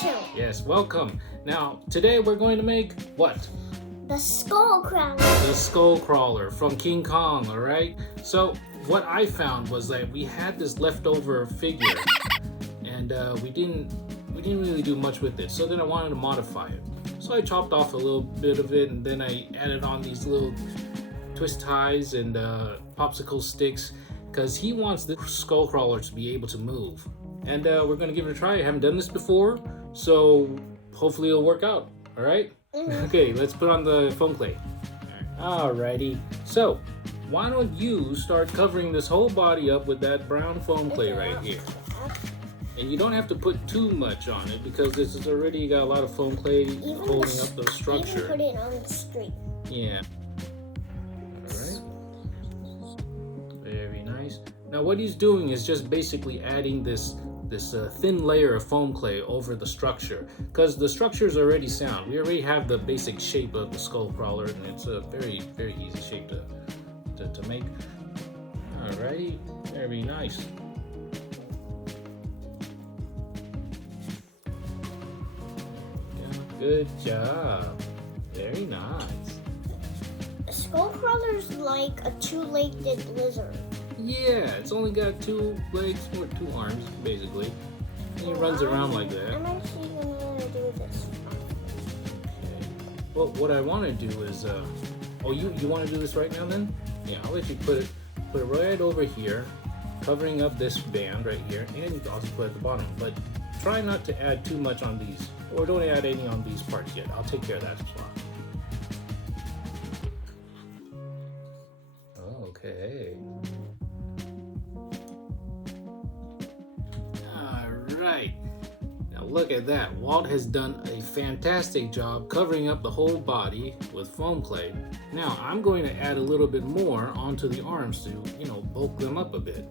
show. Yes, welcome. Now, today we're going to make what? The skull crawler. The skull crawler from King Kong, all right? So, what I found was that we had this leftover figure and we didn't really do much with it. So then I wanted to modify it. So I chopped off a little bit of it and then I added on these little twist ties and popsicle sticks because he wants the skull crawler to be able to move. And we're gonna give it a try. I haven't done this before, so hopefully it'll work out. All right? Okay, let's put on the foam clay. Alrighty. So, why don't you start covering this whole body up with that brown foam clay right here? And you don't have to put too much on it because this has already got a lot of foam clay holding up the structure. Even put it on the street. Yeah. Alright. Very nice. Now what he's doing is just basically adding this thin layer of foam clay over the structure because the structure is already sound. We already have the basic shape of the skull crawler and it's a very, very easy shape to make. Alright, very nice. Good job. Very nice. A skull crawler is like a two-legged lizard. Yeah, it's only got 2 legs or 2 arms, basically. And he runs around like that. I'm actually gonna do this. Okay. Well, what I want to do is, oh, you want to do this right now then? Yeah, I'll let you put it right over here, covering up this band right here, and you can also put it at the bottom. But try not to add too much on these, or don't add any on these parts yet. I'll take care of that spot. Okay. Alright. Now look at that. Walt has done a fantastic job covering up the whole body with foam clay. Now I'm going to add a little bit more onto the arms to, bulk them up a bit.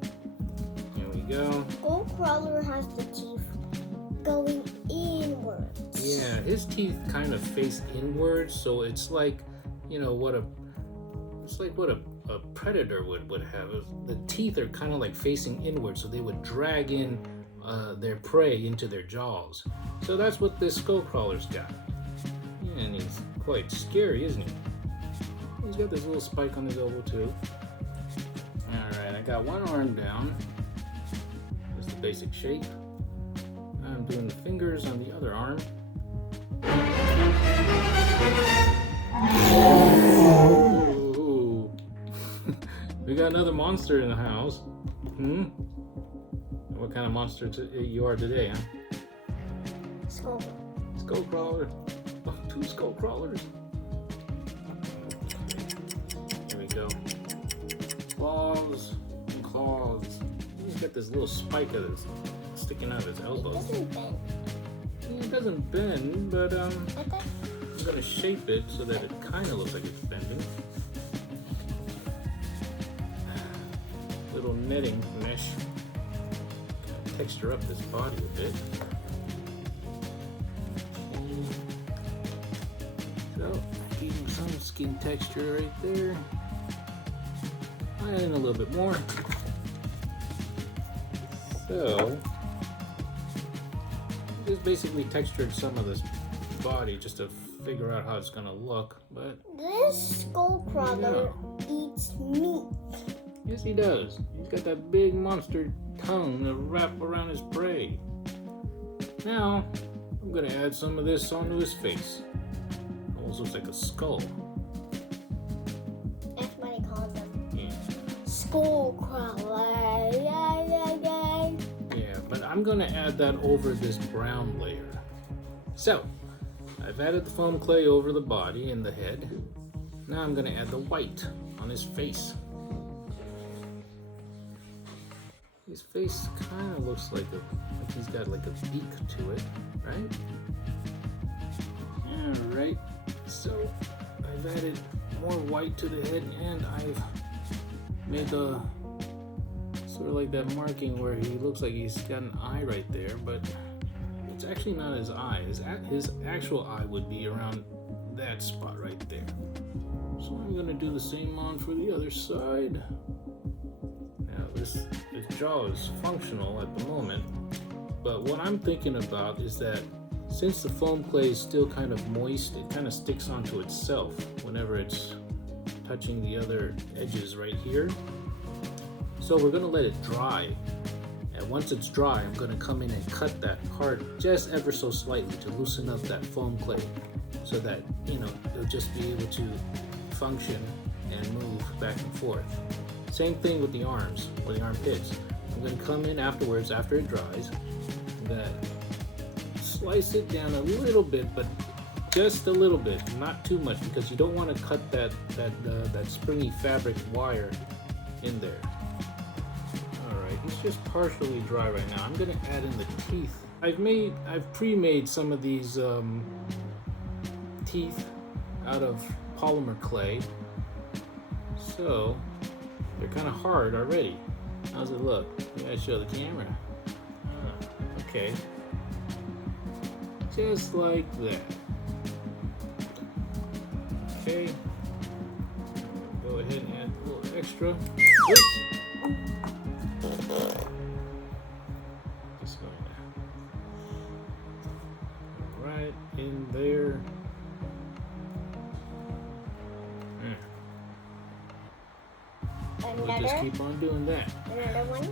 Here we go. Skull crawler has the teeth going inwards. Yeah, his teeth kind of face inwards, so it's like, what a predator would have. The teeth are kind of like facing inwards, so they would drag in their prey into their jaws. So that's what this skull crawler's got. Yeah, and he's quite scary, isn't he? He's got this little spike on his elbow too. Alright, I got one arm down. Just the basic shape. I'm doing the fingers on the other arm. Ooh. We got another monster in the house. What kind of monster you are today, huh? Skull. Skull crawler. Oh, 2 skull crawlers. Here we go. Claws and claws. He's got this little spike of this sticking out of his elbow. It doesn't bend. Yeah, it doesn't bend, but I'm gonna shape it so that it kind of looks like it's bending. Little netting mesh. Texture up this body a bit. So, give him some skin texture right there. Add in a little bit more. So, just basically textured some of this body just to figure out how it's gonna look. But this skull crawler eats meat. Yes, he does. He's got that big monster tongue to wrap around his prey. Now, I'm gonna add some of this onto his face. Almost looks like a skull. That's what I call them. Yeah. Skull crawler. Yeah, but I'm gonna add that over this brown layer. So, I've added the foam clay over the body and the head. Now I'm gonna add the white on his face. His face kind of looks like he's got like a beak to it, right? Alright, so I've added more white to the head and I've made a sort of like that marking where he looks like he's got an eye right there, but it's actually not his eye. His actual eye would be around that spot right there. So I'm gonna do the same on for the other side. Now this jaw is functional at the moment, but what I'm thinking about is that since the foam clay is still kind of moist, it kind of sticks onto itself whenever it's touching the other edges right here. So we're gonna let it dry. And once it's dry, I'm gonna come in and cut that part just ever so slightly to loosen up that foam clay so that, you know, it'll just be able to function and move back and forth. Same thing with the arms or the armpits. I'm gonna come in afterwards, after it dries. I'm gonna slice it down a little bit, but just a little bit, not too much, because you don't want to cut that springy fabric wire in there. Alright, it's just partially dry right now. I'm gonna add in the teeth. I've pre-made some of these teeth out of polymer clay, so they're kind of hard already. How's it look? You gotta show the camera. Okay, just like that. Okay, go ahead and add a little extra. Oops. Just going right in there. We'll just keep on doing that. Another one?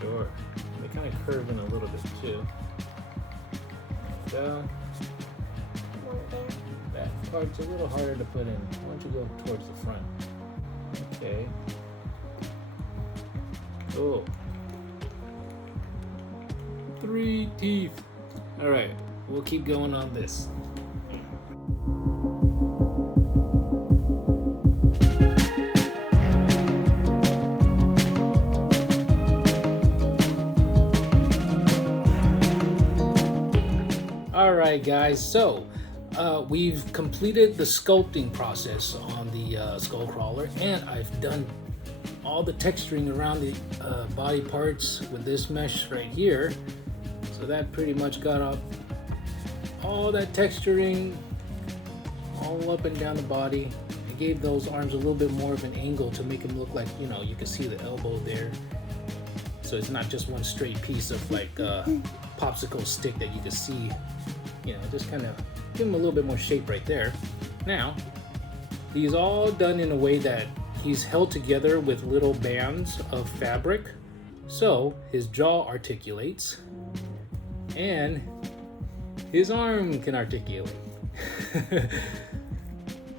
Sure. They kind of curve in a little bit too. There we go. One there. That part's a little harder to put in. Why don't you go towards the front? Okay. Cool. 3 teeth. All right, we'll keep going on this. Alright guys, so we've completed the sculpting process on the skull crawler, and I've done all the texturing around the body parts with this mesh right here. So that pretty much got up all that texturing all up and down the body. It gave those arms a little bit more of an angle to make them look like, you know, you can see the elbow there. So it's not just one straight piece of like popsicle stick that you can see. You know, just kind of give him a little bit more shape right there. Now, these all done in a way that he's held together with little bands of fabric, so his jaw articulates and his arm can articulate.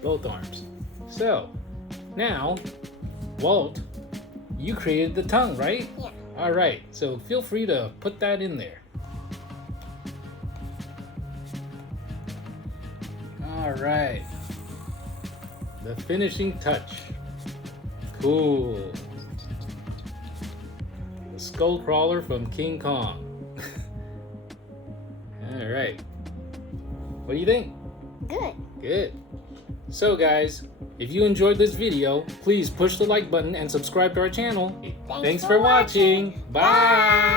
Both arms. So now, Walt, you created the tongue, right? Yeah. All right, so feel free to put that in there. All right, the finishing touch. Cool. The skull crawler from King Kong. All right, what do you think? Good. Good. So guys, if you enjoyed this video, please push the like button and subscribe to our channel. Thanks for watching. Bye.